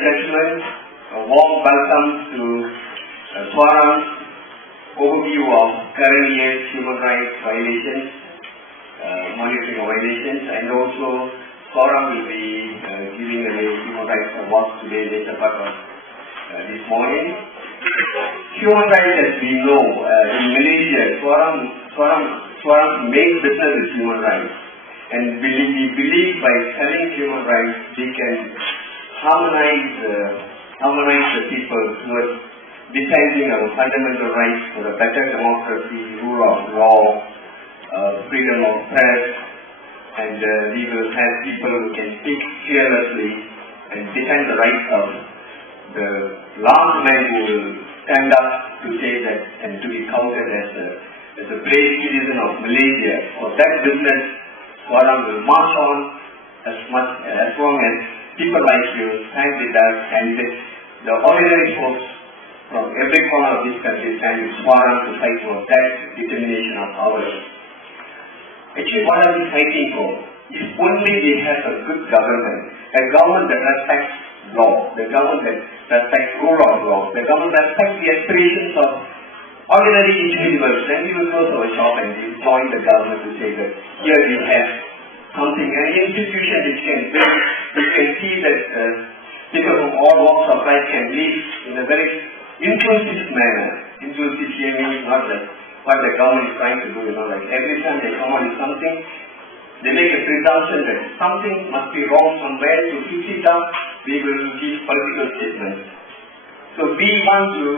and gentlemen, a warm welcome to SUARAM's overview of current year's human rights violations, monitoring of violations, and also SUARAM will be giving away human rights awards today, later part of this morning. Human rights, as we know, in Malaysia, SUARAM's main business is human rights. And we believe by selling human rights, we can harmonize the people towards defending our fundamental rights for a better democracy, rule of law, freedom of press, and we will have people who can speak fearlessly and defend the rights of the last man who will stand up to say that and to be counted as a brave citizen of Malaysia. For that business, SUARAM will march on as long as people like you stand with us, and the ordinary folks from every corner of this country stand with SUARAM to fight for that determination of ours. Actually, what are we fighting for? If only we have a good government, a government that respects law, the government that respects rule of law, the government that respects the aspirations of ordinary individuals, then we will go to our shop and we will join the government to say that here we have something, an institution which can build, we can see that people from all walks of life can live in a very inclusive manner. Inclusive here means not like what the government is trying to do, like every time they come on with something, they make a presumption that something must be wrong somewhere, to fix it up, we will give political statements. So we want to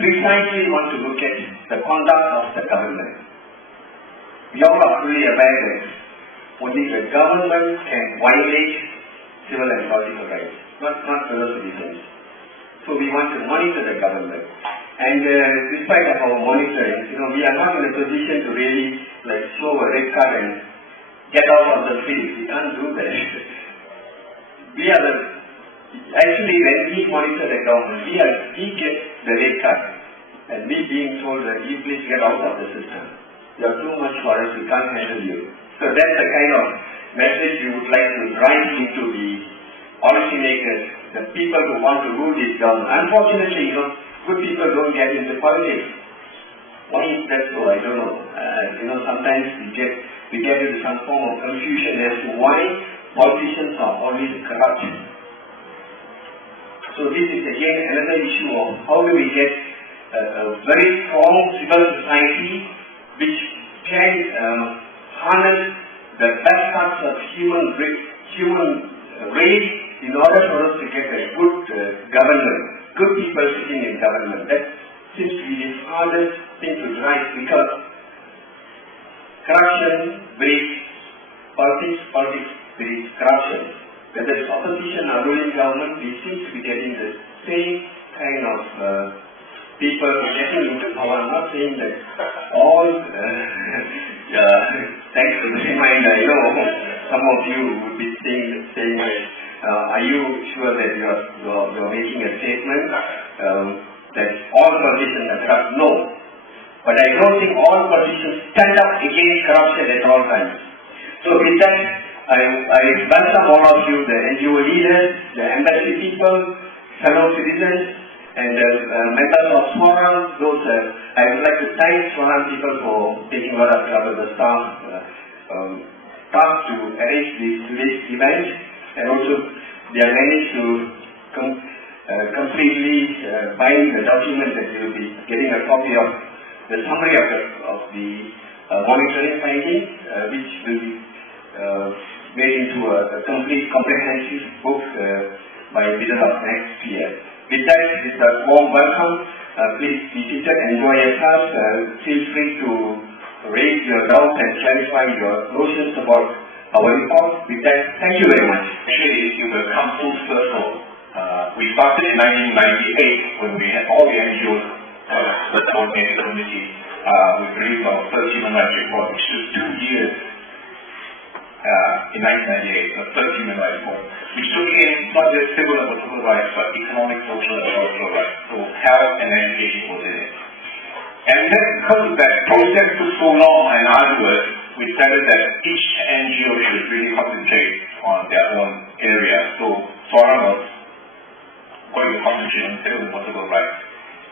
precisely want to look at the conduct of the government. We all are fully aware that only the government can violate civil and political rights, not fellow citizens. So we want to monitor the government. And despite of our monitoring, we are not in a position to really show a red card and get out of the field. We can't do that. Actually, when we monitor the government, we get the red card, and we being told that you please get out of the system. You are too much for us, we can't handle you. So that's the kind of message we would like to drive into the policymakers, the people who want to rule this government. Unfortunately, good people don't get into politics. Why is that so? I don't know. Sometimes we get into some form of confusion as to why politicians are always corrupt. So this is again another issue of how do we get a very strong civil society which can harness the best parts of human race in order for us to get a good government, good people sitting in government. That seems to be the hardest thing to drive, because corruption breeds politics breeds corruption. Whether it's opposition or ruling government, we seem to be getting the same kind of people getting into power. I'm not saying that all, thanks to the reminder, some of you would be saying that, are you sure that you're making a statement that all politicians are corrupt? No. But I don't think all politicians stand up against corruption at all times. So with that, I welcome all of you, the NGO leaders, the embassy people, fellow citizens, and members of SUARAM. I would like to thank SUARAM people for taking a lot of trouble, the staff to arrange today's event, and also they have managed to completely bind the document that you will be getting a copy of, the summary of the monitoring findings, which will be made into a complete comprehensive book by middle of next year. With that, it's a warm welcome. Please be seated and enjoy yourself. Feel free to raise your doubts and clarify your notions about our report. With that, thank you very much. Actually, you will come full circle. We started in 1998 when we had all the NGOs the coordinating committee. We released our first human rights report, which took 2 years. In 1998, the third human rights report, which took in not just civil and political rights, but economic, social, and cultural rights. So health and education was in it. And then because that process took so long and arduous, we decided that each NGO should really concentrate on their own area. So SUARAM was going to concentrate on civil and political rights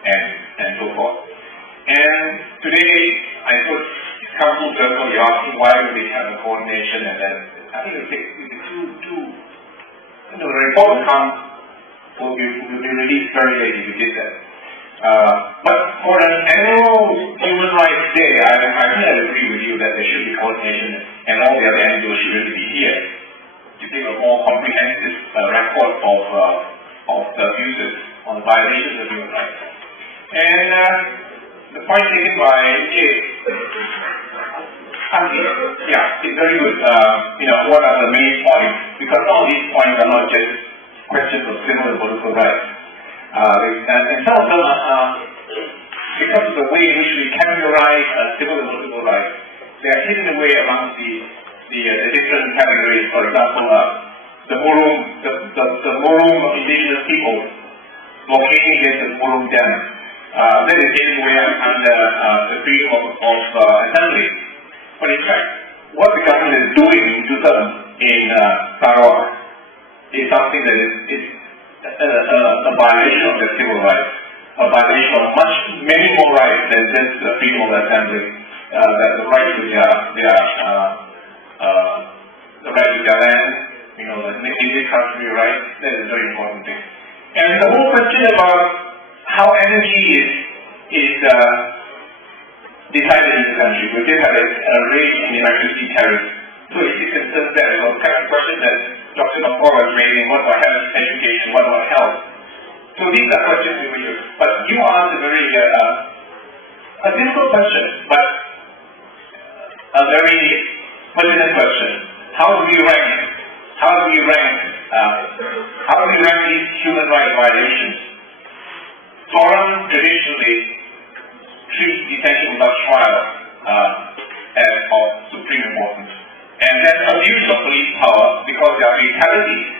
and so forth. And today, I put come full circle, you're asking why do they have a coordination, and then I think it takes the report will be released very late if you did that. But for an annual Human Rights Day, I think I agree with you that there should be coordination and all the other NGOs should really be here to give a more comprehensive record of the abuses on the violations of human rights. And the point taken by it's very good. What are the main points? Because all these points are not just questions of civil and political rights. And some of them are, because of the way in which we categorize civil and political rights, they are hidden away amongst the different categories. For example, the Murum indigenous people blockading against the Murum Dam. That is hidden away under the freedom of assembly. But in fact, what the government is doing to them in Sarawak is something that is a violation of their civil rights, a violation of many more rights than just the freedom of assembly, the right to the right to their land, the indigenous country rights. That is a very important thing. And the whole question about how energy is decided in the country. We did have a rate in the electricity tariff. So it is concerned there. So the kind of question that Dr. Lumpur was raising, what about health, education, what about health? So these are questions we will use. But you asked a very a difficult question, but a very pertinent question. How do we rank these human rights violations? SUARAM traditionally treats detention without trial as of supreme importance. And then abuse of police power because there are fatalities.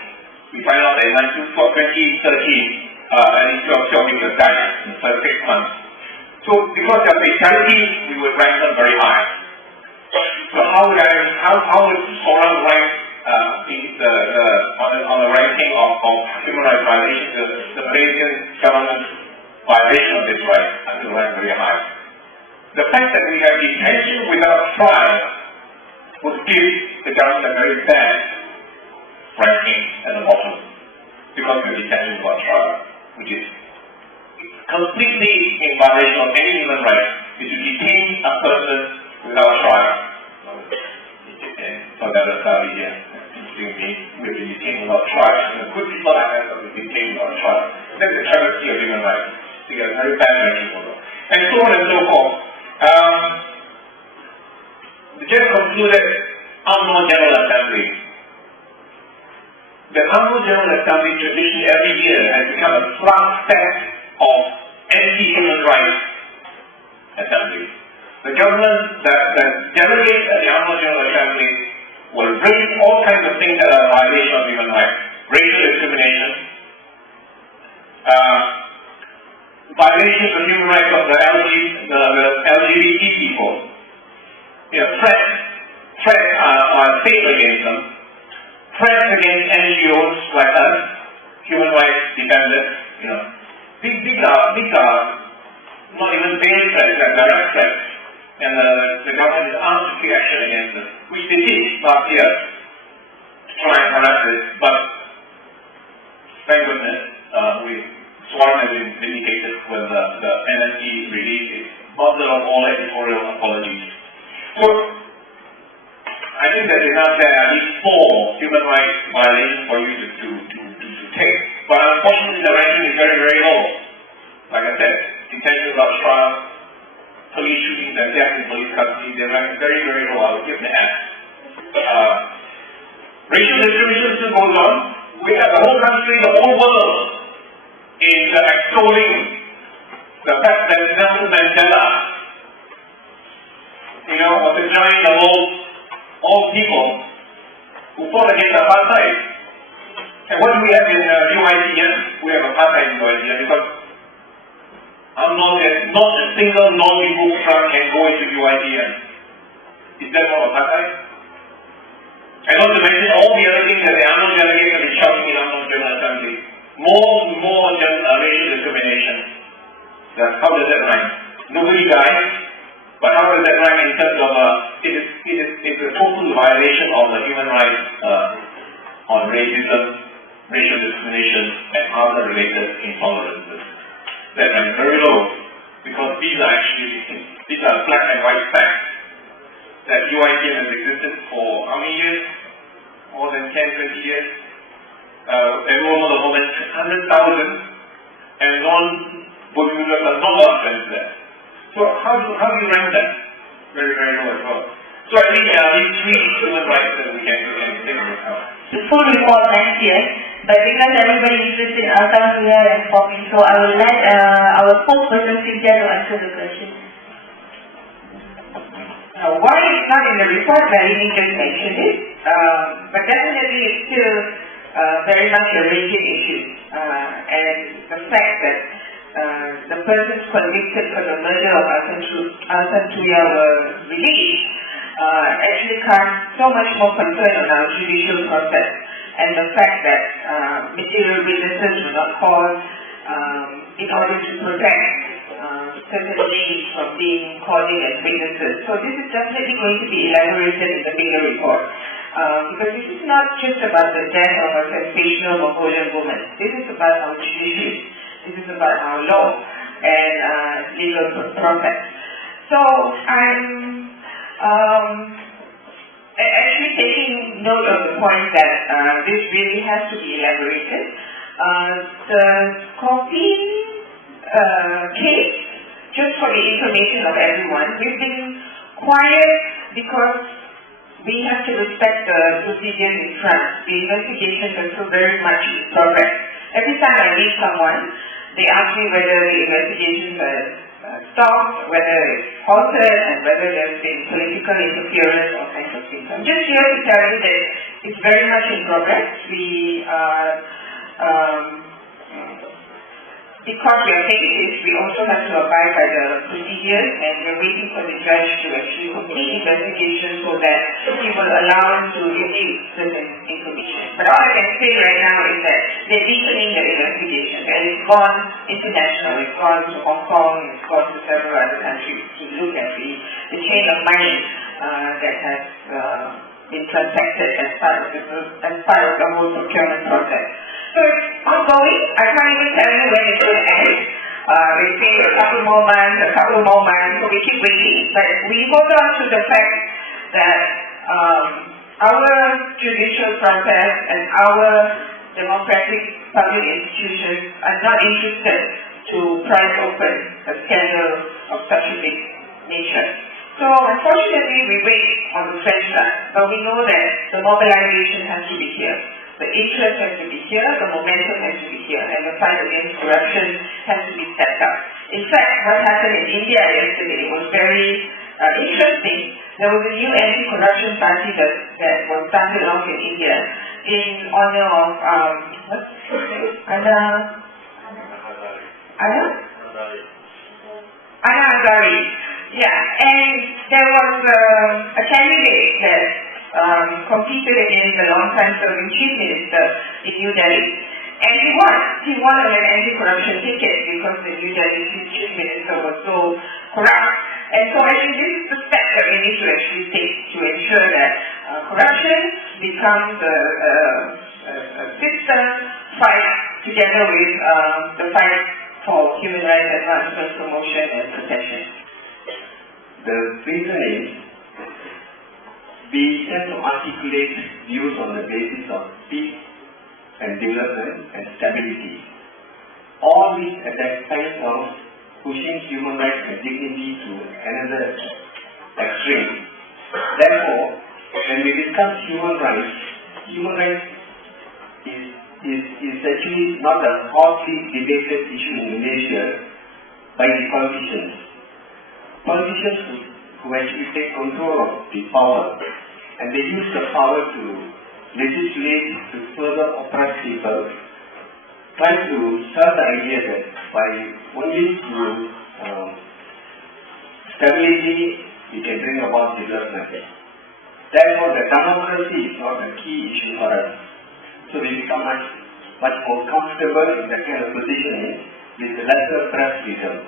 We find out that in 2013, at least 12 people died in the first 6 months. So because there are fatalities, we would rank them very high. So how would SUARAM rank on the ranking of human rights violations? The Malaysian government violation of this right has been ranked very high. The fact that we have detention without trial would give the government a very bad ranking at the bottom, because we have detention without trial, which is completely in violation of any human right, is to detain a person without trial. So that is how we will be detained without trial. And the good people have to be detained without trial. That is a travesty of human rights. So you have very bad ranking for them. And so on and so forth. Just concluded UNO General Assembly. The UNO General Assembly tradition every year has become a flagstaff of anti-human rights assembly. The government, the delegates at the UNO General Assembly will raise all kinds of things that are a violation of human rights. Racial discrimination, violations of human rights of the LGBT people, threats are safe against them, threats against NGOs like us, human rights defenders, these are not even veiled threats, they're direct threats, and the government is asked to take action against them, which they did last year to try and harass it, but thank goodness, SUARAM has been vindicated when the NSE released its bundle of all editorial apologies. So, I think that enough there are at least 4 human rights violations for you to take. But unfortunately, the ranking is very, very low. Like I said, detention without trial, police shootings and deaths in police custody, they're ranked very, very low. I'll give them F. Racial discrimination still goes on. We have the whole country, the whole world is extolling the fact that Nelson Mandela, was enjoying the all people who fought against apartheid. And what do we have in UITM? We have apartheid in UITM because there's not a single non-Igbo truck can go into UITM. Is that not apartheid? And not to mention all the other things that the unknown delegates have been shouting in unknown general assembly. More racial discrimination. How does that rhyme? Nobody dies, but how does that rhyme in terms of it's a total violation of the human rights on racism, racial discrimination, and other related intolerances. That ranks very low, because these are black and white facts that UITM has existed for how many years? More than 10, 20 years. Enrollment of more than 100,000, and non-Bollywooders are not offense there. So how do you rank that? Very, very low as well. So I think these three human rights that we can take into account. The full report next year, but because everybody is interested in Altam here and Poppy, so I will let our spokesperson Cynthia to answer the question. Why it's not in the report, Nalini just mentioned it, but definitely it's still very much a raging issue, and the fact that the persons convicted for the murder of Altan Tuya were released actually cast so much more concern on our judicial process, and the fact that material witnesses were not called in order to protect certain names from being called in as witnesses. So this is definitely going to be elaborated in the bigger report. Because this is not just about the death of a sensational Mongolian woman. This is about our judiciary. This is about our law and legal process. So I'm actually taking note of the point that this really has to be elaborated. The coffee case, just for the information of everyone, we've been quiet because we have to respect the procedures in France. The investigations are still very much in progress. Every time I meet someone, they ask me whether the investigations are stopped, whether it's halted, and whether there's been political interference or kinds of things. I'm just here to tell you that it's very much in progress. We are because we are saying this, we also have to abide by the procedures, and we're waiting for the judge to actually complete investigation so that he will allow us to review certain information. But all I can say right now is that they're deepening the investigation, and it's gone international. It's gone to Hong Kong, it's gone to several other countries to look at the chain of money that has been transacted as part of the whole procurement process. So it's ongoing. I can't even tell you when it's going to end. They say a couple more months, so we keep waiting. But we hold on to the fact that our judicial process and our democratic public institutions are not interested to pry open a scandal of such a big nature. So unfortunately we wait on the French side, but we know that the mobilization has to be here. The interest has to be here, the momentum has to be here, and the fight against corruption has to be stepped up. In fact, what happened in India yesterday was very interesting. There was a new anti-corruption party that was started off in India in honor of, what's his name? Anna Azari. Yeah, and there was a candidate that competed against the long-time serving chief minister in New Delhi. And he won. He won on an anti-corruption ticket because the New Delhi chief minister was so corrupt. And so I think this is the step that we need to actually take to ensure that corruption becomes a system fight together with the fight for human rights advancement, promotion, and protection. The reason is, we tend to articulate views on the basis of peace and development and stability. All this at the expense of pushing human rights and dignity to another extreme. Therefore, when we discuss human rights is actually not a hotly debated issue in Malaysia by the politicians. Politicians who actually take control of the power, and they use the power to legislate to further oppress people, trying to sell the idea that by only through stability we can bring about development. Therefore, the democracy is not a key issue for us. So we become much more comfortable in that kind of positioning with lesser press freedom.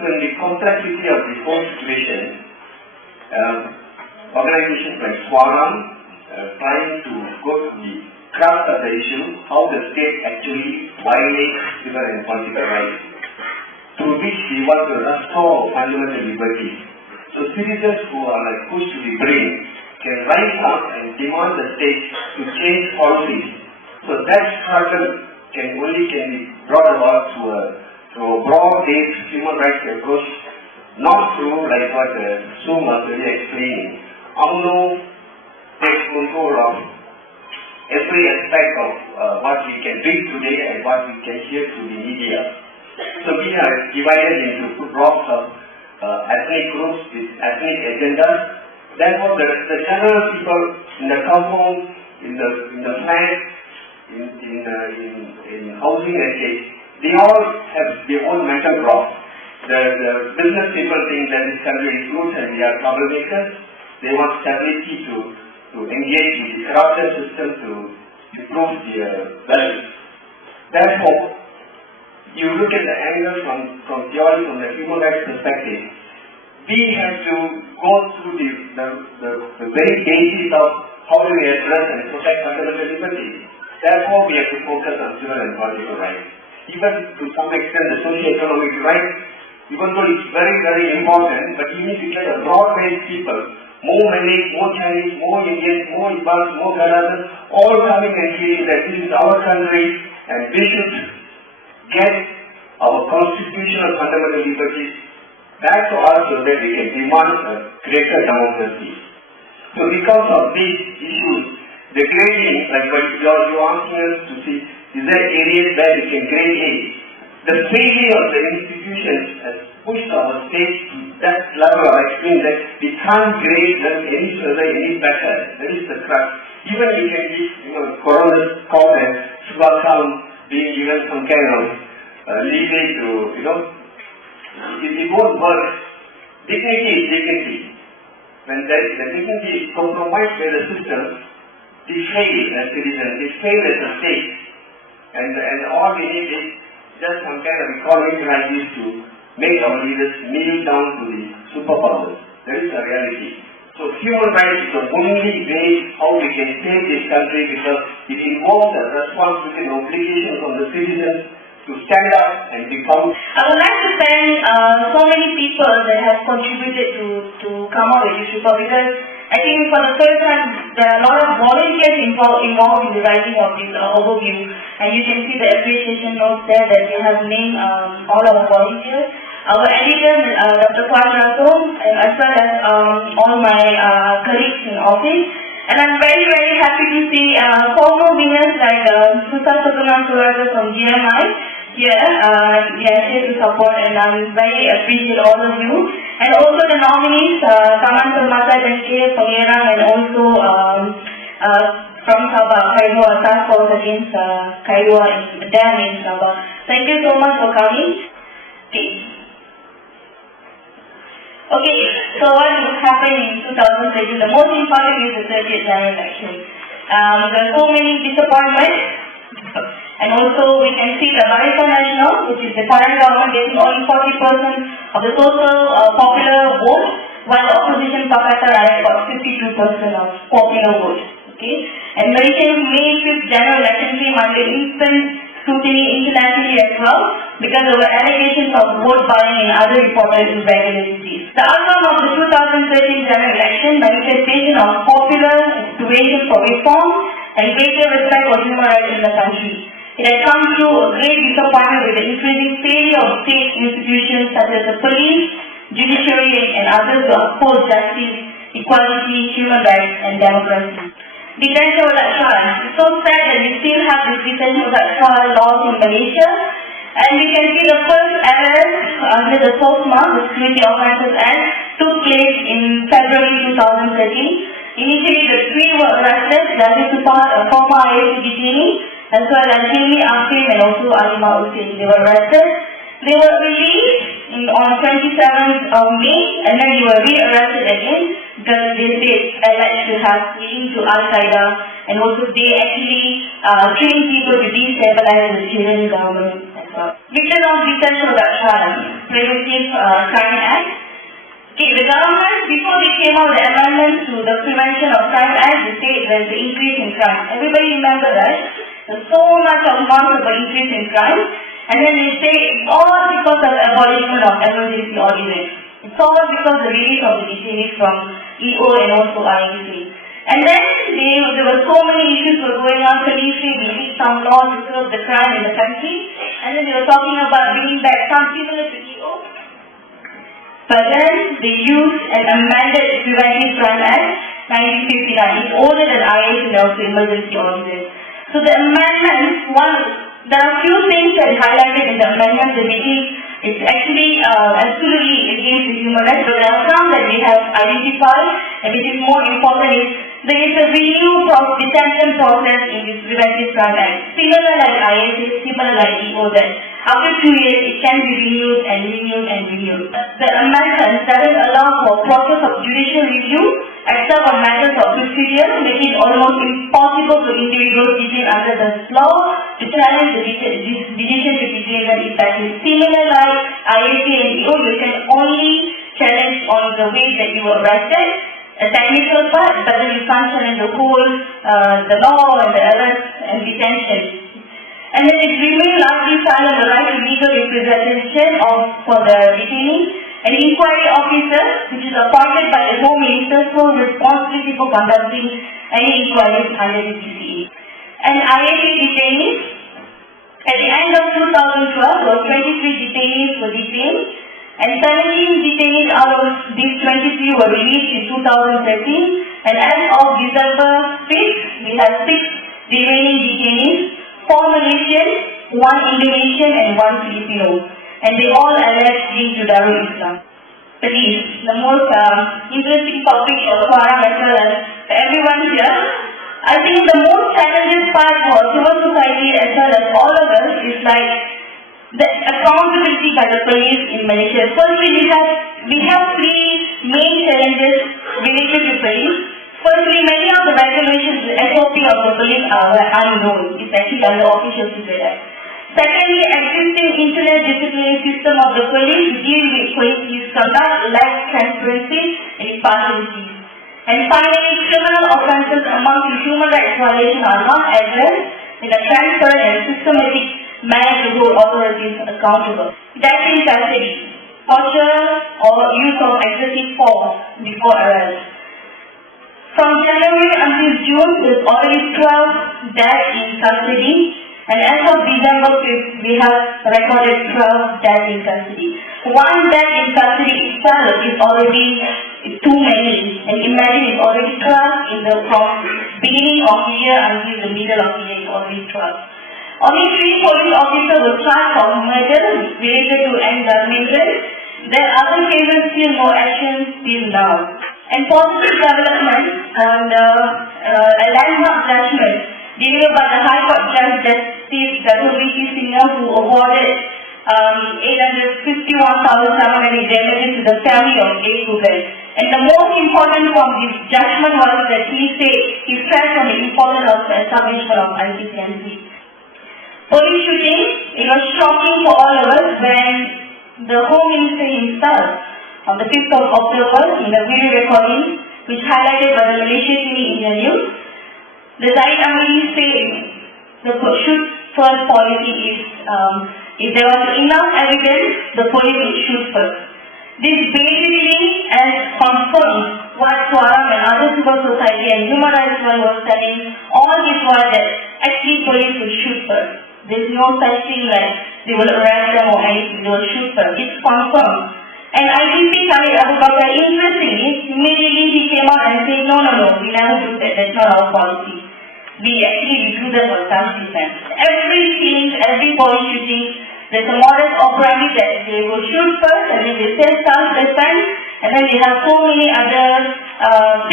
So in the complexity of the whole situation, organizations like SUARAM trying to go to the crux of the issue, how the state actually violates civil and political rights, through which we want to restore fundamental liberties. So citizens who are pushed to the brink can rise up and demand the state to change policies. So that struggle can be brought about through a broad-based human rights approach, not through like what Sue was really explaining. UNO takes control of every aspect of what we can read today and what we can hear through the media. So we are divided into two blocks of ethnic groups with ethnic agendas. Therefore, the general people in the compound, in the flat, in housing estate, they all have their own mental block. The business people think that this country is good and we are troublemakers. They want stability to engage with the corrupted system to improve their values. Therefore, you look at the angle from theory, from the human rights perspective, we have to go through the very basis of how do we address and protect fundamental liberties. Therefore, we have to focus on civil and political rights. Even to some extent, the socio-economic rights, even though it's very, very important, but you need to get a broad-based people, more Malays, more Chinese, more Indians, more Ibans, more Galatas, all coming and feeling that this is our country and we should get our constitutional fundamental liberties back to us so that we can demand a greater democracy. So because of these issues, the grading, like what you're asking us to see, is there areas where we can grade A? The failure of the institutions has pushed our state to that level of extreme that we can't grade them any further, any better. That is the crux. Even you can give, coroner's court and SUARAM being given some kind of leeway to, it won't work. Dignity is dignity. When the dignity is compromised by the system, we fail as citizens, we fail as a state. And all we need is just some kind of economic crisis to make our leaders kneel down to the superpowers. That is the reality. So human rights is the only way how we can save this country, because it involves a responsibility and obligation from the citizens to stand up and become. I would like to thank so many people that have contributed to come up with this report, because I think for the first time there are a lot of volunteers involved in the writing of this overview, and you can see the appreciation notes there that they have named all our volunteers. Our editor, Dr. Kuala, as well as all my colleagues in office. And I'm very, very happy to see former winners like Susah from GMI here. They are here to support, and I'm very appreciate all of you. And also the nominees, Taman Permata dan K. Pangerang, and also from Sabah, Kairua, Task Force Against Kairua Dam in Sabah. Thank you so much for coming. Okay, so what happened in 2013? The most important is the 30th general election. There are so many disappointments, and also we can see the Barisan Nasional, which is the current government, getting only 40% of the total popular vote, while the opposition Pakatan Rakyat got 52% of popular vote. Okay, and Malaysia's May 5th general election came under instant scrutiny internationally as well, because there were allegations of vote buying and other reported irregularities. The outcome of the 2013 general election, manifestation of popular aspiration for reform and greater respect for human rights in the country. It has come through a great disappointment with the increasing failure of state institutions such as the police, judiciary, and others to uphold justice, equality, human rights, and democracy. Detention without trial. It's so sad that we still have this detention without trial laws in Malaysia. And we can see the first arrest under the SOSMA, the Security Offences Act, took place in February 2013. Initially, the three were arrested, Najib Government, a former IAC detainee, as well as Jimmy Akhim and also Alimah Hussein. They were arrested. They were released on 27th of May, and then they were re-arrested again because they say alleged to have linked to Al-Qaeda, and also they actually train people to destabilize the Syrian government as well. Victim of research of the Preventive Crime Act. Okay, the government, before they came out with the amendments to the Prevention of Crime Act, they say there's an increase in crime. Everybody remember that? There's so much amount of an increase in crime, and then they say it's all because of the abolishment of emergency ordinance. It's all because of the release of the detainees from EO and also IAC. And then there were so many issues were going on. So they need some laws to curb the crime in the country, and then they were talking about bringing back some similar to EO. But then they used an amended Preventive Crime Act 1959. It's older than IAC and also emergency ordinance. So the amendments, there are few things that are highlighted in the amendment that we think it's actually absolutely against the human rights, but there are some that we have identified, and which is more important is there is a renewed detention process in this Preventive Crime Act. Similar like IAC, similar like EO, that after 2 years it can be renewed and renewed and renewed. The amendment doesn't allow for process of judicial review except on matters of procedure, making it almost impossible for individuals detained under the law to challenge the decision to detain them effectively. Similar like IAC and EO, you can only challenge on the way that you were arrested, a technical part, but then you can't challenge the whole, the law and the arrest and detention. And then it remains largely silent on the right to legal representation for the detainee. An inquiry officer, which is appointed by the Home Minister, for responsibility for conducting any inquiries under the PCE. And IAC detainees, at the end of 2012, 23 detainees were detained, and 17 detainees out of these 23 were released in 2013, and as of December 5th, we have 6 remaining detainees, 4 Malaysian, 1 Indonesian, and 1 Filipino. And they all alleged linked to Darul Islam. Please, the most interesting topic for SUARAM as well as everyone here. I think the most challenging part for civil society as well as all of us is like the accountability by the police in Malaysia. Firstly, we have 3 main challenges related to police. Firstly, many of the regulations, the SOP of the police are unknown. It's actually under official secret act. Secondly, existing internet disciplinary system of the police to deal with police misconduct lacks transparency and impartiality. And finally, criminal offences amounting to human rights violations are not addressed in a transparent and systematic manner to hold authorities accountable. Death in custody, torture or use of excessive force before arrest. From January until June, there is already 12 deaths in custody. And as of December 5th, we have recorded 12 deaths in custody. 1 death in custody itself is already too many. And imagine it's already 12 from beginning of the year until the middle of the year, it's already 12. Only 3 police officers were charged for murder related to endangerment. There are other cases, still no action till now. And positive development and a landmark judgment delivered by the High Court Judge Justice Dato' Singer, who awarded 851,700 damages to the family of 8 women. And the most important from this judgment was that he stressed on the importance of the establishment of anti-CNC. Police shooting, it was shocking for all of us when the Home Minister himself, on the 5th of October, in the video recording, which highlighted by the Malaysia TV India News, the Zahid Amiri said the shoot first policy is if there was enough evidence, the police would shoot first. This basically confirms what SUARAM and other civil society and human rights was telling all this while that actually police would shoot first. There is no such thing like they will arrest them or anything, they will shoot first. It's confirmed. And IGP Khalid Abu Bakar, interestingly, immediately he came out and said, no, we never do that, that's not our policy. We actually recruited for self-defense. Every killing, every police shooting, there's a modus operandi that they will shoot first and then they say self-defense, and then they have so many other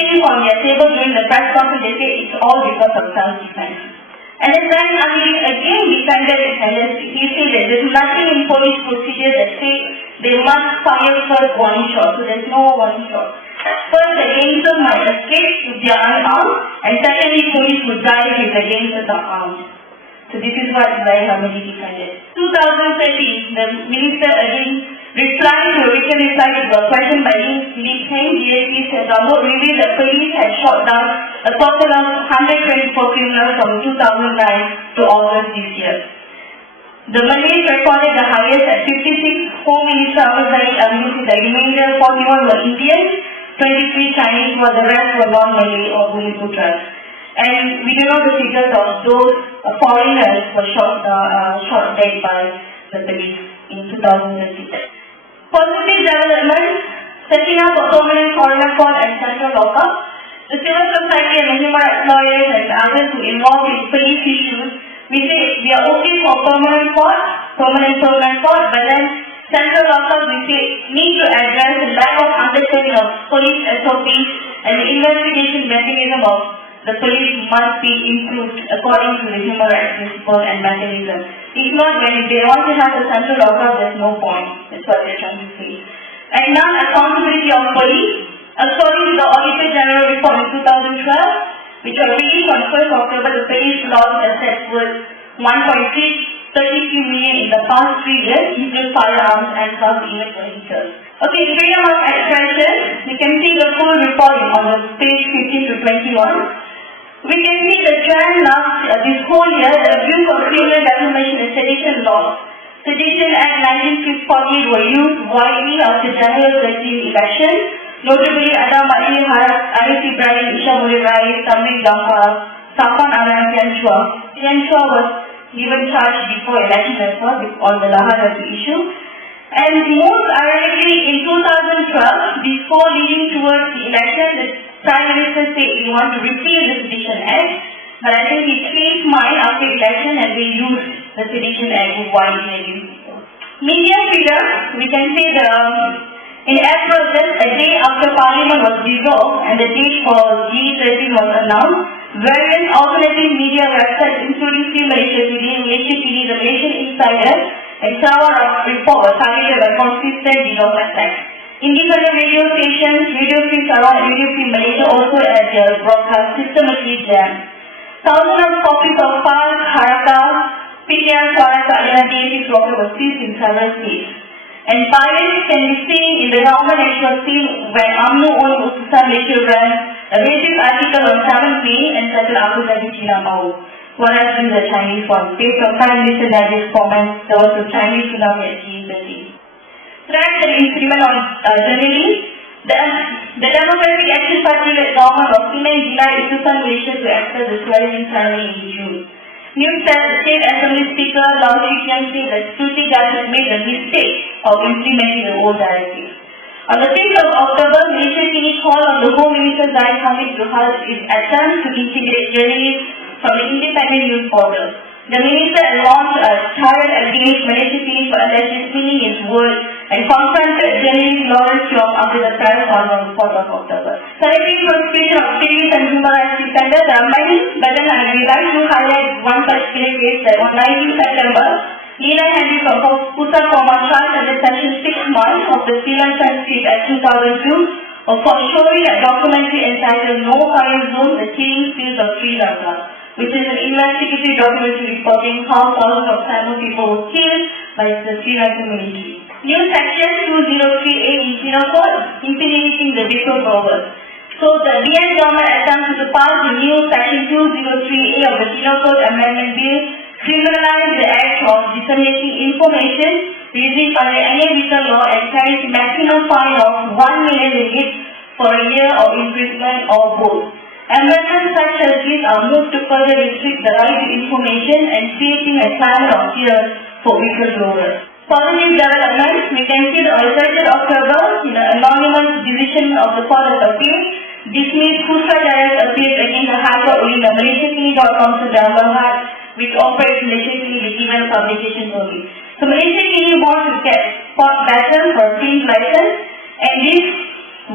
things on their table during the press conference, they say it's all because of self-defense. And then Amiri again defended it, and then he said that there's nothing in police procedure that say they must fire first warning shot, so there's no warning shot. First, the gangsters might escape if they are unarmed, and secondly, police would drive if the gangsters are armed. So this is what Zahid Hamidi defended. 2013, the minister again replied to a written reply to a question by Lee Heng, DSP said Ramo revealed that police had shot down a total of 124 criminals from 2009 to August this year. The Malays recorded the highest at 56 Home Minister Zahid Hamidi. The remainder 41 were Indian, 23 Chinese, while the rest were non-Malay or Bumiputras. And we do know the figures of those foreigners who were shot dead by the police in 2013. Positive development, setting up a permanent foreigner court and central lockup. The civil society and the human rights lawyers and others who involved in police issues, we say we are okay for permanent court, but then central lockup we say need to address the lack of understanding of police SOPs and the investigation mechanism of the police must be improved according to the human rights principles and mechanism. If not, when they want to have the central lockup, there's no point. That's what they're trying to say. And now, accountability of police. According to the Auditor General report in 2012, which was released on 1st October, the police lost assets worth 1.33 million in the past 3 years, including firearms and cars, even vehicles. Okay, freedom of expression. You can see the full report on the page 15 to 21. We can see the trend this whole year, the abuse of criminal defamation and sedition laws. Sedition Act 1948 were used widely after General Assembly election, notably Adam Ali Harap, Arif Ibrahim, Isha Mulil Rai, Tamrin Jafar, Safan Aram, Tian Chua. Tian Chua was given charge before election as well on the Lahar issue. And most ironically, in 2012, before leading towards the election, the Prime Minister said he wants to repeal the Sedition Act, but I think he changed mind after election and they used the Sedition Act widely against people. Media freedom, we can say in April, just a day after Parliament was dissolved and the date for G13 was announced, various alternative media websites including Free Malaysia TV, Malaysia TV, The Malaysian Insider, and SUARAM report were targeted by consistent DDoS attacks. Independent radio stations, Radio Free Sarawak and Radio Free Malaysia also had their broadcast systematically jammed. Thousands of copies of files, Harakah, PTR, SUARAM, and DAP's rocket were seized in several states. And pirates can be seen in the government national scene when UMNO owned Utusan Malaysia ran a racist article on 7 May and settled Abu Dhabi China Mao. What has been the Chinese one? Based on Prime Minister Najib's comments, there was a Chinese tsunami at G13. Threat and increment on journalists. The Democratic Action Party-led government of Penang denied Utusan Malaysia to access the swearing-in ceremony in June. News said the State Assembly Speaker Lau Chikian said that security guards made the mistake of implementing the old directive. On the 6th of October, Malaysia TV called on the Home Minister Zahid Hamidi to halt his attempt to integrate journalists from the independent news portal. The minister launched a trial against Malaysia TV for allegedly spinning his words and confronted journalist Lawrence Yong after the trial on the 4th of October. Celebrating prosecution of activists and human rights defenders, there are many, but then I would like to highlight one particular case that on 19 September, Lina Henry from Pusat Former Trust under Section 6 months of the Sri Lankan Street Act 2002 for showing a documentary entitled No Fire Zone, The Killing Fields of Sri Lanka, which is an investigative documentary reporting how thousands of Tamil people were killed by the Sri Lankan military. New Section 203A in Penal Code, insinuating the whistleblowers. So the DN government attempts to pass the new Section 203A of the Penal Code Amendment Bill criminalize the act of disseminating information using under any written law and carries maximum fine of 1 million ringgit for a year of imprisonment or both. Amendments such as these are moved to further restrict the right to information and creating a climate of fear for whistleblowers. Positive developments, we can see that on the 30th October, the anonymous decision of the Court of Appeal dismissed Kusra Jayas appeals against the High Court ruling the MalaysiaTV.com to Berhad, which operates Malaysia TV with event publications only. So Malaysia TV wants to get spot pattern for film license, and this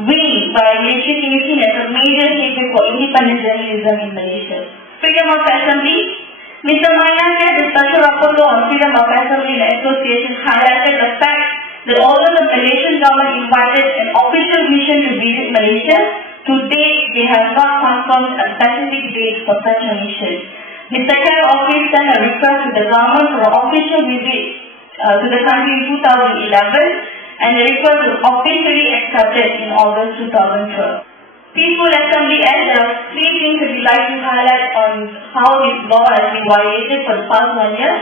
will by Malaysia TV seen as a major issue for independent journalism in Malaysia. Freedom of assembly. Mr. Maina said the special rapporteur on freedom of assembly and association highlighted the fact that although the Malaysian government invited an official mission to visit Malaysia, to date they have not confirmed a specific date for such a mission. The Secretary of Office sent a request to the government for an official visit to the country in 2011, and the request was officially accepted in August 2012. Peaceful Assembly Act, there are three things that we like to highlight on how this law has been violated for the past 1 year.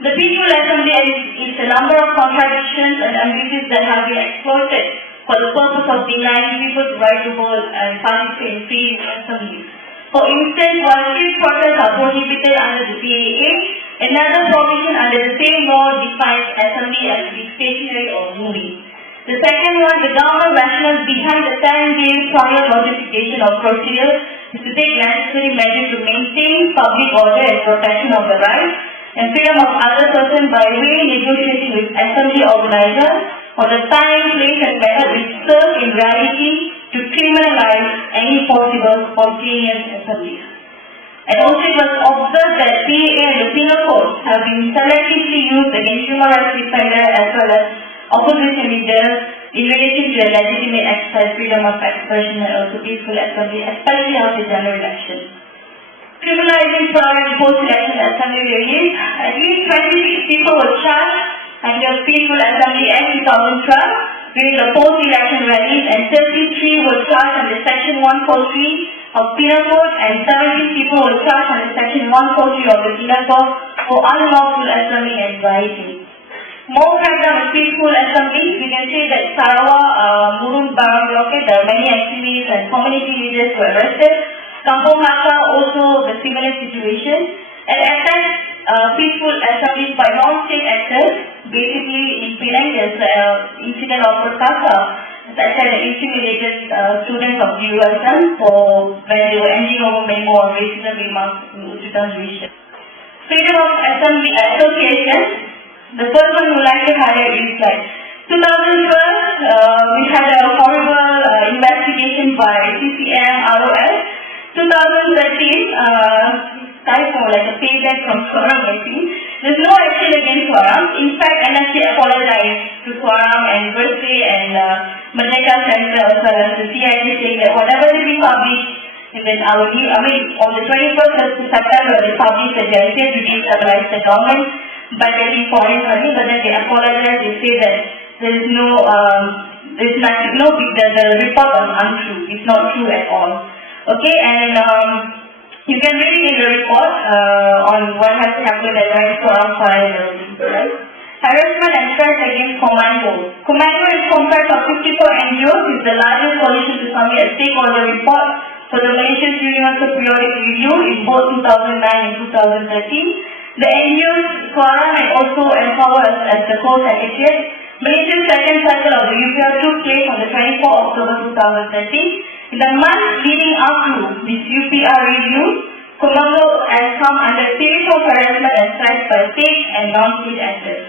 The Peaceful Assembly Act is a number of contradictions and ambiguities that have been exploited for the purpose of denying people's right to hold and participate in free assemblies. For instance, while street protests are prohibited under the PAA, another provision under the same law defines assembly as to be stationary or moving. The second one, the government rationale behind the 10-day prior notification of procedure is to take necessary measures to maintain public order and protection of the rights and freedom of other persons by way negotiating with assembly organizers for the time, place and method which serve in reality to criminalize any possible spontaneous assemblies. And also it was observed that PAA and the penal codes have been selectively used against human rights defenders as well as opposition leaders in relation to their legitimate exercise, freedom of expression and also peaceful assembly, especially after general elections. Criminalizing prior and post-election assembly rallies, at least 26 people were charged under Peaceful Assembly Act 2012 during the post-election rallies, and 33 were charged under Section 143 of Penal Code, and 17 people were charged under Section 143 of the Penal Code for unlawful assembly and rioting. More crackdown on peaceful assemblies, we can say that Sarawak, Murun, Barang, Rocket, there are many activists and community leaders who were arrested. Kampung Haka also the similar situation. And attacks peaceful assemblies by non-state actors, basically in Penang there's an incident of Perkasa that had intimidated students of the USM for when they were handing over memo on racism remarks in Uchitan's region. Freedom of assembly association. The first one we would like to highlight is like 2012, we had a horrible investigation by CCM, ROS. 2013, typo, like a payback from SUARAM, I think. There's no action against SUARAM. In fact, NSC apologized to SUARAM and University and Merdeka Center as well as the CID, saying that whatever they published, and then on the 21st of September, they published that they are here to destabilize the government by getting foreign funding, but then they apologize. They say that there is no, the report was untrue. It's not true at all. Okay, and you can read it in the report on what has happened at SUARAM file, right? Harassment and threats against Commando. Commando is comprised of 54 NGOs. It's the largest coalition to submit a stakeholder report for the Malaysian Universal Periodic Review in both 2009 and 2013. The NGOs SUARAM and also Empower as the co-secretariat. Malaysia's second cycle of the UPR took place on the 24th of October 2013. In the months leading up to this UPR review, Commando has come under a series of harassment and threats by state and non-state actors.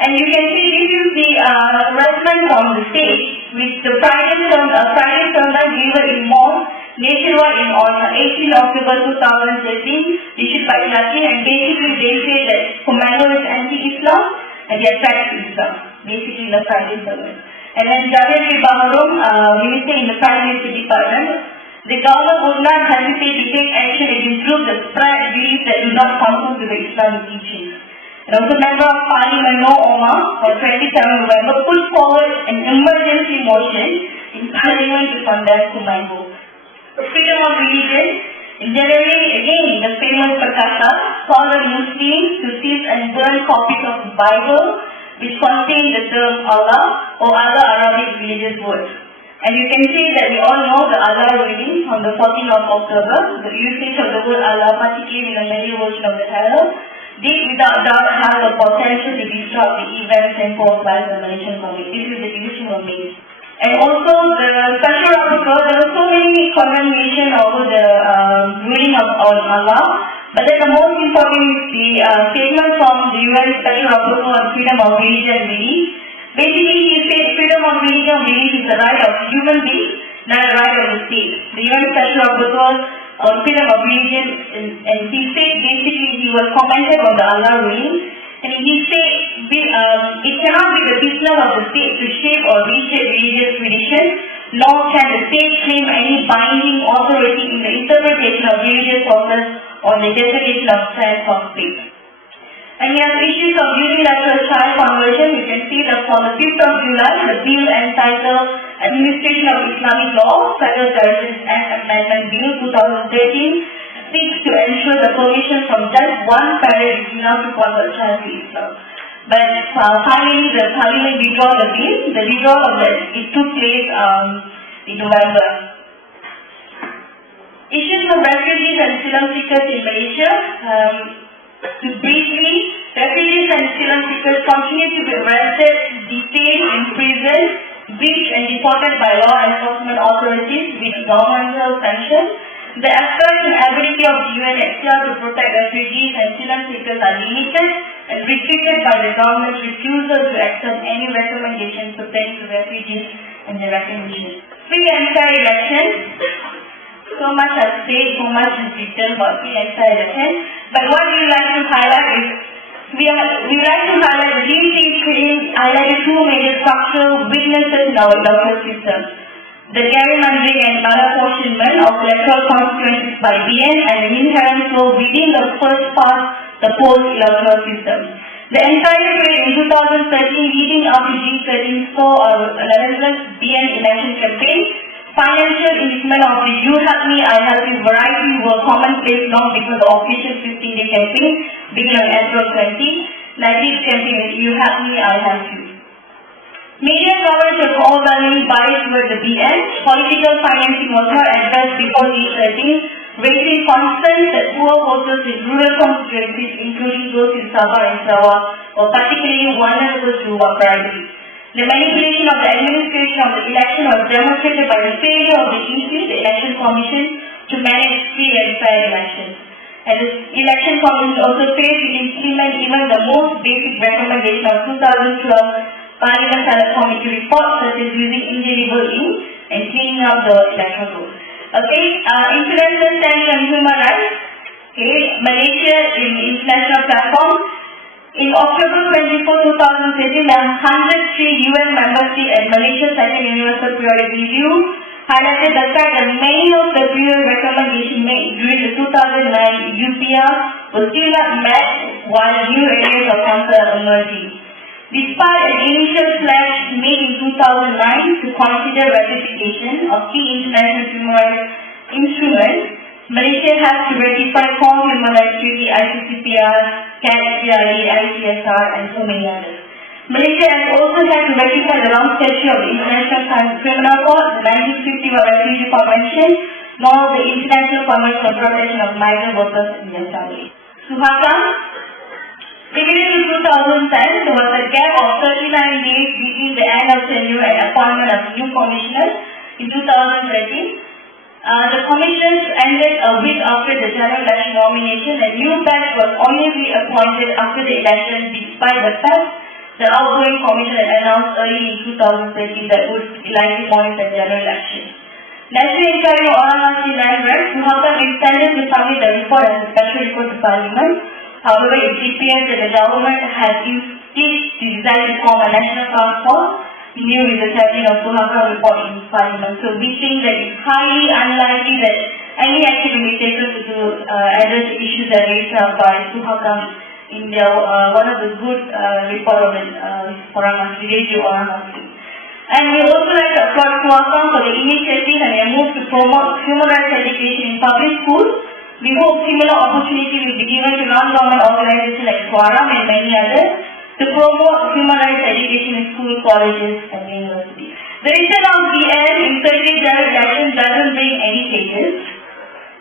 And you can see this is the harassment from the state, which the Friday Sermon delivered in malls nationwide on 18 October 2013, issued by Ilakin, and basically they say that Commando is anti-Islam and they attack Islam, basically the Friday Sermon. And then Javed Baharum, Minister in the Prime Minister Department, the government would not hesitate to take action against groups that spread beliefs that do not conform to the Islamic teachings. And also Member of Parliament No Omar on 27 November put forward an emergency motion in Parliament to condemn Commando. Freedom of religion. In January, again, the famous Perkasa called on Muslims to seize and burn copies of the Bible which contain the term Allah or other Arabic religious words. And you can see that we all know the Allah reading on the 14th of October, the usage of the word Allah, particularly in the Mali version of the Herald, did without doubt have the potential to disrupt the events imposed by the Malaysian government. This is the decision of me. And also the special rapporteur, there were so many condemnation over the ruling on Allah, but then the most important is the statement from the UN Special Rapporteur on freedom of religion and belief. Basically, he said freedom of religion and belief is the right of human beings, not the right of the state. The UN Special Rapporteur on freedom of religion, and he said basically he was commented on the Allah ruling. And he said, it cannot be the business of the state to shape or reshape religious traditions, nor can the state claim any binding authority in the interpretation of religious sources or the interpretation of science of faith. And we have issues of unilateral child conversion. You can see that on the 5th of July, the bill entitled Administration of Islamic Law, Federal Justice Act Amendment Bill 2013, seeks to ensure the permission from just one parent is enough to convert child to Islam. But finally, the Parliament withdrew the bill. The withdrawal of it took place in November. Issues of refugees and asylum seekers in Malaysia. Briefly, refugees and asylum seekers continue to be arrested, detained, imprisoned, breached and deported by law enforcement authorities with governmental sanction. The effort and ability of the UNHCR to protect refugees and asylum seekers are limited and restricted by the government's refusal to accept any recommendations pertaining to refugees and their recognition. Free and fair elections. So much has said, so much is written about free and fair elections. But what we would like to highlight is, we would like to highlight the DMC highlighted two major structural weaknesses in our electoral system. The gerrymandering and malapportionment of electoral constituencies by BN and the inherent flow within the first past the post electoral system. The entire period in 2013 leading up to G13 saw a relentless BN election campaign. Financial investment of the You Help Me, I Help You variety were commonplace long before the official 15-day campaign began on April 20. Najib campaign is You Help Me, I Help You. Media coverage was overwhelmingly biased toward the BN. Political financing was not addressed before G13, raising concerns that poor voters in rural constituencies, including those in Sabah and Sarawak, were particularly vulnerable to bribery. The manipulation of the administration of the election was demonstrated by the failure of the EC, the Election Commission, to manage free and fair elections. And the Election Commission also failed to implement even the most basic recommendation of 2012 Parliament Select Committee report, such as using indelible ink and cleaning up the electoral roll. Okay, international standing on human rights. Okay, Malaysia in international platform. In October 24, 2013, the 103 UN member states and Malaysia's Second Universal Periodic Review highlighted the fact that many of the previous recommendations made during the 2009 UPR were still not met while new areas of concern are emerging. Despite an initial pledge made in 2009 to consider ratification of key international human rights instruments, Malaysia has to ratify core human rights treaty, ICCPR, KLSCAH, ICSR, and so many others. Malaysia has also had to ratify the long statute of the International Criminal Court, the 1951 Refugee Convention, nor the International Convention on Protection of Migrant Workers and their families. SUARAM. Beginning in 2010, there was a gap of 39 days between the end of tenure and appointment of new commissioners in 2013. The commissions ended a week after the general election nomination, and new batch was only reappointed after the election, despite the fact the outgoing commission had announced early in 2013 that would likely monitor the general election. National Inquiry on Orang Asli Land Rights, SUARAM intended to submit the report as a special report to Parliament. However, it appears that the government has instead decided to form a national task force new with the setting of SUARAM report in Parliament. So we think that it's highly unlikely that any action will be taken to address the issues that are raised by SUARAM in their one of the good report of the Orang Asli, Radio Orang Asli. And we also like to applaud SUARAM for the initiative and their move to promote human rights education in public schools. We hope similar opportunity will be given to non-government organizations like SUARAM and many others to promote human rights education in school, colleges, and universities. The return of BN in 30 general election doesn't bring any changes.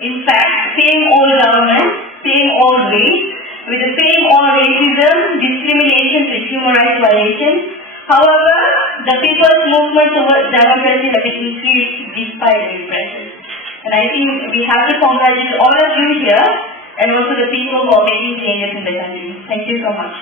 In fact, same old government, same old race, with the same old racism, discrimination, and human rights violations. However, the people's movement towards democracy has increased despite the repression. And I think we have to congratulate all of you here and also the people who are making changes in the country. Thank you so much.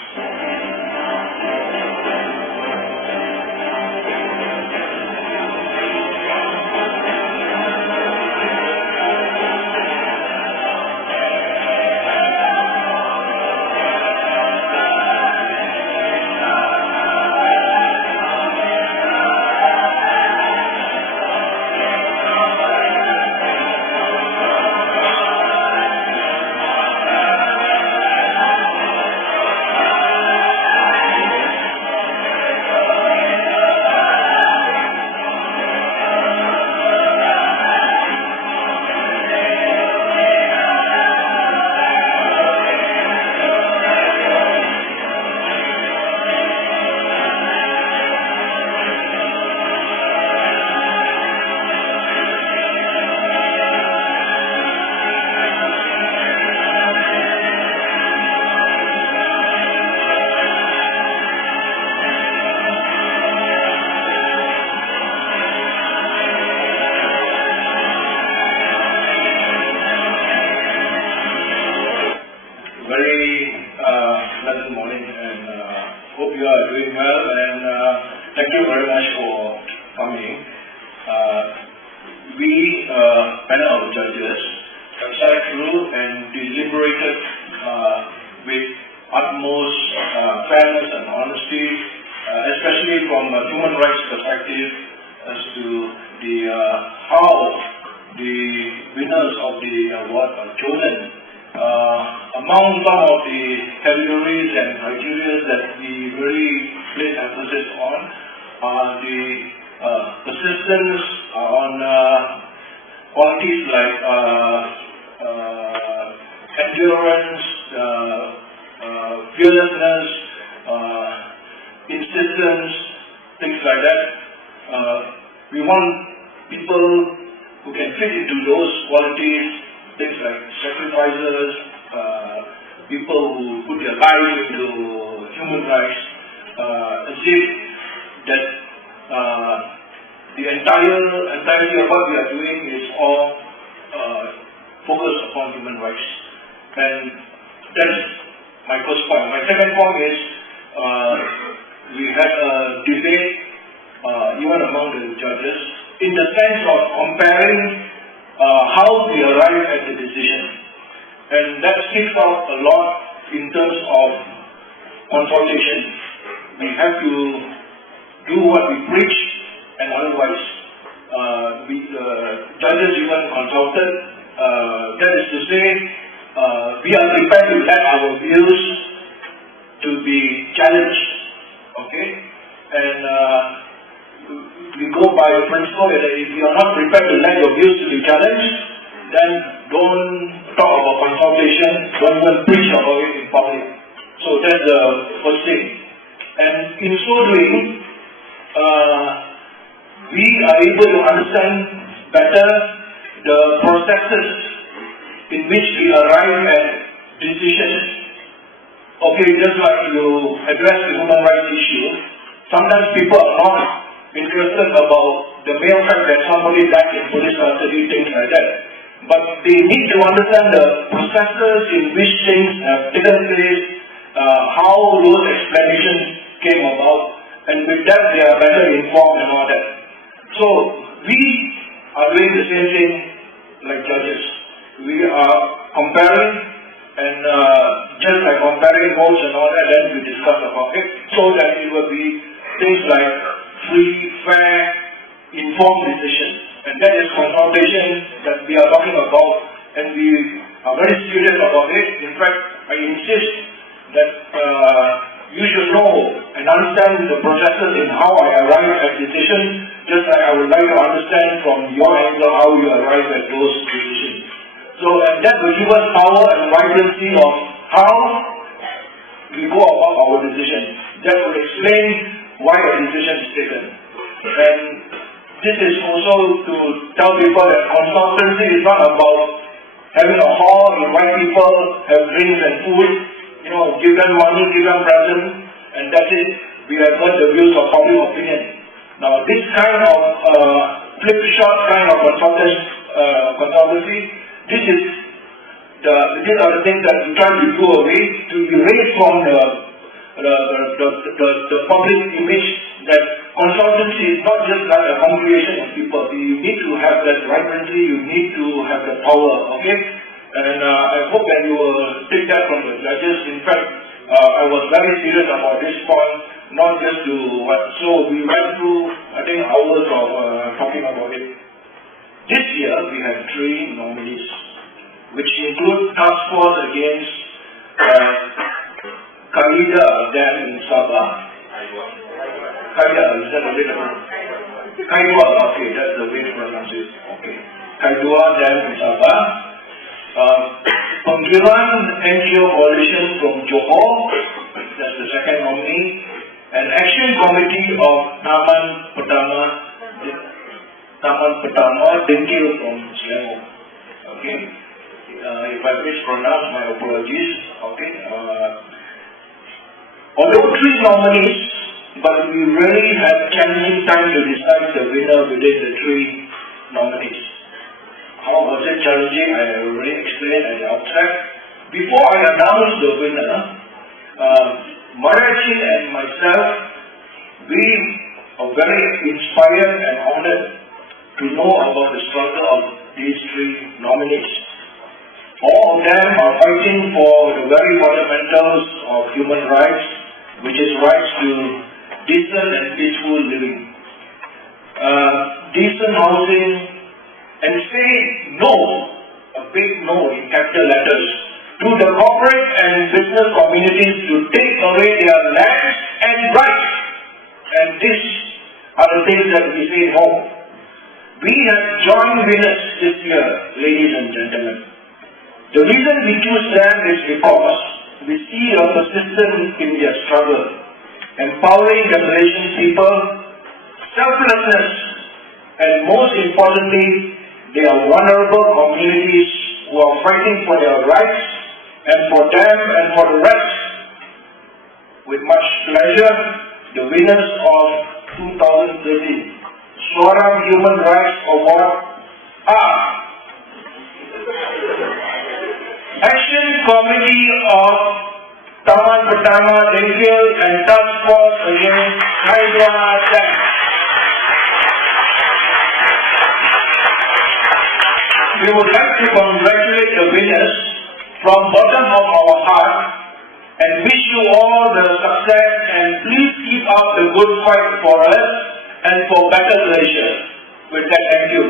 you are doing well, and thank you very much for coming. We, panel of judges, have sat through and deliberated with utmost fairness and honesty, especially from a human rights perspective, as to the how the winners of the award are chosen. Among some of the categories and criteria that we really place emphasis on are the persistence on qualities like endurance, fearlessness, insistence, things like that. We want people who can fit into those qualities, things like sacrifices, people who put their lives into human rights, as if that the entirety of what we are doing is all focused upon human rights. And that's my first point. My second point is we had a debate even among the judges in the sense of comparing how we arrive at the decision. And that sticks out a lot in terms of consultation. We have to do what we preach, and otherwise judges even consulted. That is to say, we are prepared to let our views to be challenged, okay? And we go by the principle that if you are not prepared to let your views to be challenged, then don't talk about consultation, don't even preach about it in public. So that's the first thing. And in so doing, we are able to understand better the processes in which we arrive at decisions. Okay, just like you address the human rights issue, sometimes people are not interested about the mere fact that somebody died in police custody, things like that. But they need to understand the processes in which things have taken place, how those explanations came about, and with that they are better informed and all that. So, we are doing the same thing like judges. We are comparing, and just like comparing votes and all that, then we discuss about it, so that it will be things like free, fair, informed decisions. And that is consultation that we are talking about, and we are very serious about it. In fact, I insist that you should know and understand the processes in how I arrive at decisions, just like I would like to understand from your angle how you arrive at those decisions. So, and that will give us power and vibrancy of how we go about our decisions. That will explain why a decision is taken. And this is also to tell people that consultancy is not about having a hall, invite people, have drinks and food, give them money, give them presents, and that's it. We have got the views of public opinion. Now, this kind of flip-shot kind of consultancy, these are the things that we try to do away, to erase from the public image that consultancy is not just like a congregation of people. You need to have that vibrancy, you need to have the power, okay? And I hope that you will take that from the judges. In fact, I was very serious about this point, not just to what. So we went through, I think, hours of talking about it. This year, we had 3 nominees, which include Task Force Against Kaida Dam in Sabah. Kaida, is that the way to pronounce it? Kaidua, okay, that's the way to pronounce it. Okay. Kaidua Dam in Sabah. Penggiran NGO Coalition from Johor, that's the second nominee. And Action Committee of Taman Pertama Dengkil from Selangor. Okay. If I mispronounce, my apologies. Okay. Although 3 nominees, but we really had challenging time to decide the winner within the 3 nominees. How was it challenging? I already explained at the outset. Before I announced the winner, Marachin and myself, we are very inspired and honored to know about the struggle of these three nominees. All of them are fighting for the very fundamentals of human rights, which is rights to decent and peaceful living, decent housing, and say no, a big no in capital letters, to the corporate and business communities to take away their lands and rights. And these are the things that we say no. We have joined winners this year, ladies and gentlemen. The reason we choose them is because we see a persistence in their struggle, empowering the Malaysian people, selflessness, and most importantly, they are vulnerable communities who are fighting for their rights, and for them and for the rest. With much pleasure, the winners of 2013 SUARAM Human Rights Award are Action Committee of Taman Pertama Dengkil and Task Force Against Hydra Attack. We would like to congratulate the winners from bottom of our heart and wish you all the success, and please keep up the good fight for us and for better Malaysia. With that, thank you.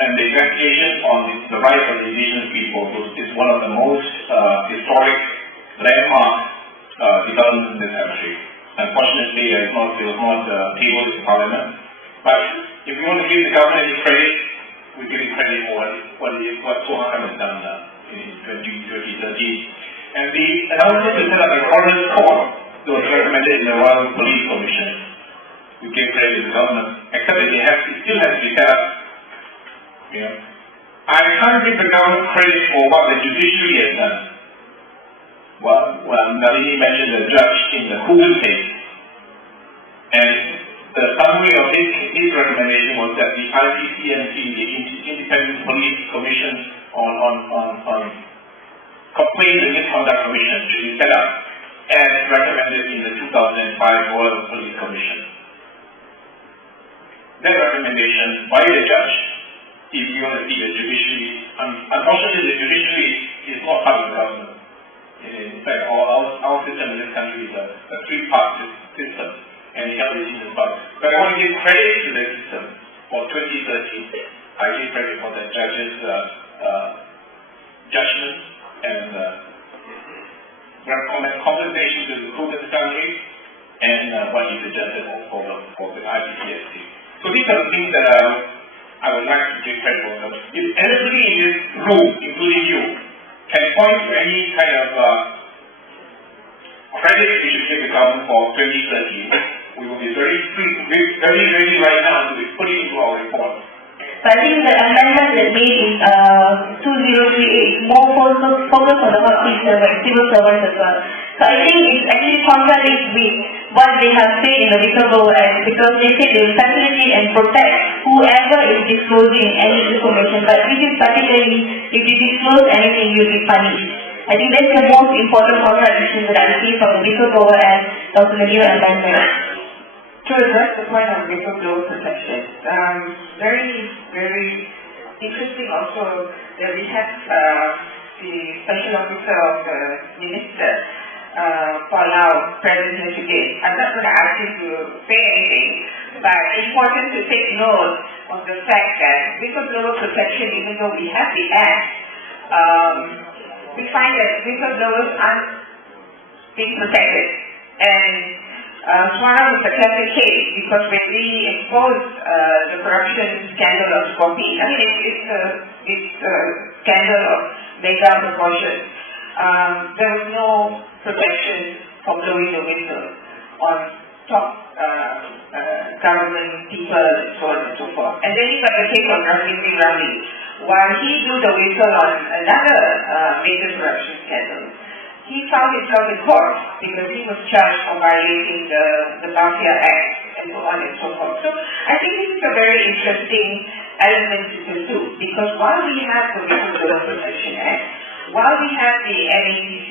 And the investigation on the rights of the indigenous people is one of the most historic landmark developments in this country. Unfortunately, it was not tabled in Parliament. But if you want to give the government any credit, we give it credit for what SUARAM has done in 2013. And the announcement to set up a foreign court that was recommended in the Royal Police Commission, we give credit to the government, except that it still has to be set up. I can't give the government credit for what the judiciary has done. Well, Nalini mentioned the judge in the Kuala case, and the summary of his recommendation was that the IPCMC, the Independent Police Commission on Complaints and Misconduct Commission, should be set up as recommended in the 2005 Royal Police Commission. That recommendation by the judge, if you want to see the judiciary, unfortunately the judiciary is not part of the government. In fact, our system in this country is a three-part system, and it has in the part. But I want to give credit to the system for 2013. I give credit for the judge's judgment and compensation to the Kuala family, and what he suggested for the IPCSC. So these are the things that I would like to give credit for. If anybody in this room, including you, can point to any kind of credit we should give the government for 2013, we will be very ready right now to put it into our report. But I think the amendment that made in 2038 is more focused on the hospital servants, civil servants as well. So I think it's actually contrary with what they have said in the Whistleblower Act, because they say they will facilitate and protect whoever is disclosing any information. But this is particularly, if you disclose anything, you'll be punished. I think that's the most important contradiction that I see from the Whistleblower Act of the new amendment. To address the point on whistleblower protection, very interesting also that we have the special officer of the minister, Kuala, present here today. I'm not going to ask you to say anything, but it's important to take note of the fact that whistleblower protection, even though we have the act, we find that whistleblowers aren't being protected. And SUARAM is a classic case because when we exposed the corruption scandal of Skopi, I mean it's a scandal of mega proportions. There was no protection for blowing the whistle on top government people and so on and so forth. And then you got the case of Rami. While he blew the whistle on another major corruption scandal, he found himself in court because he was charged for violating the Mafia Act and so on and so forth. So I think this is a very interesting element to pursue, because while we have the Whistleblower Protection Act, while we have the MACC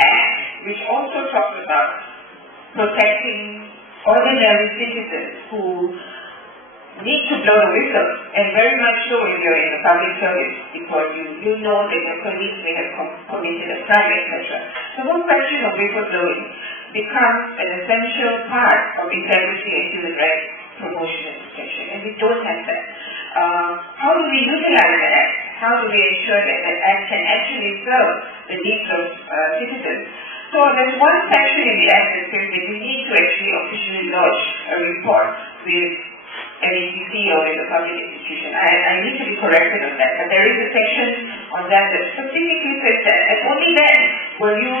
Act, which also talks about protecting ordinary citizens who need to blow the whistle, and very much so if you're in a public service, because you know that your colleagues may have committed a crime, etc. The whole question of whistleblowing becomes an essential part of integrity and human rights promotion and protection, and we don't have that. How do we utilize the Act? How do we ensure that the Act can actually serve the needs of citizens? So there's one section in the Act that says that you need to actually officially lodge a report with MACC or with a public institution. I need to be corrected on that, but there is a section on that that specifically says that, and only then will you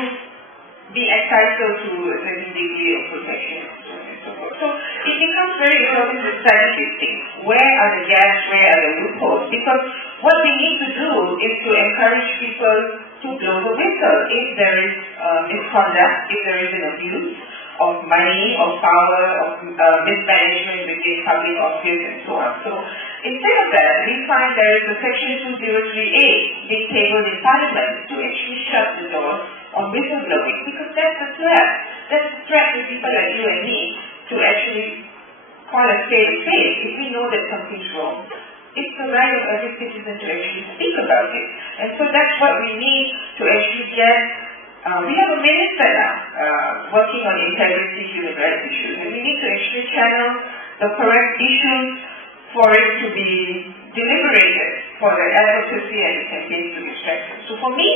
be entitled to a certain degree of protection and so on and so forth. So it becomes very important to study these things. Where are the gaps? Where are the loopholes? Because what we need to do is to encourage people to blow the whistle if there is misconduct, if there is an abuse of money, of power, of mismanagement within public office and so on. So instead of that, we find there is a section 203A being tabled in Parliament to actually shut the door on whistleblowing, because that's the threat. That's the threat to people like you and me to actually call a spade a spade if we know that something's wrong. It's the right of every citizen to actually speak about it. And so that's what we need to actually get. We have a minister now working on integrity human rights issues, and we need to actually channel the correct issues for it to be deliberated, for the advocacy and the campaigns to be strengthened. So for me,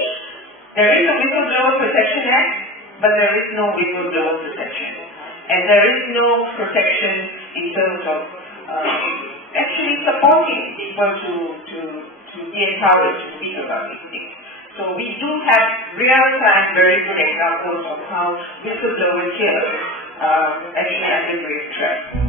there is a Whistleblower Protection Act, but there is no whistleblower protection. And there is no protection in terms of actually supporting people to be empowered to speak about these things. So we do have real-time, very good examples of how whistleblowers here actually under grave threat.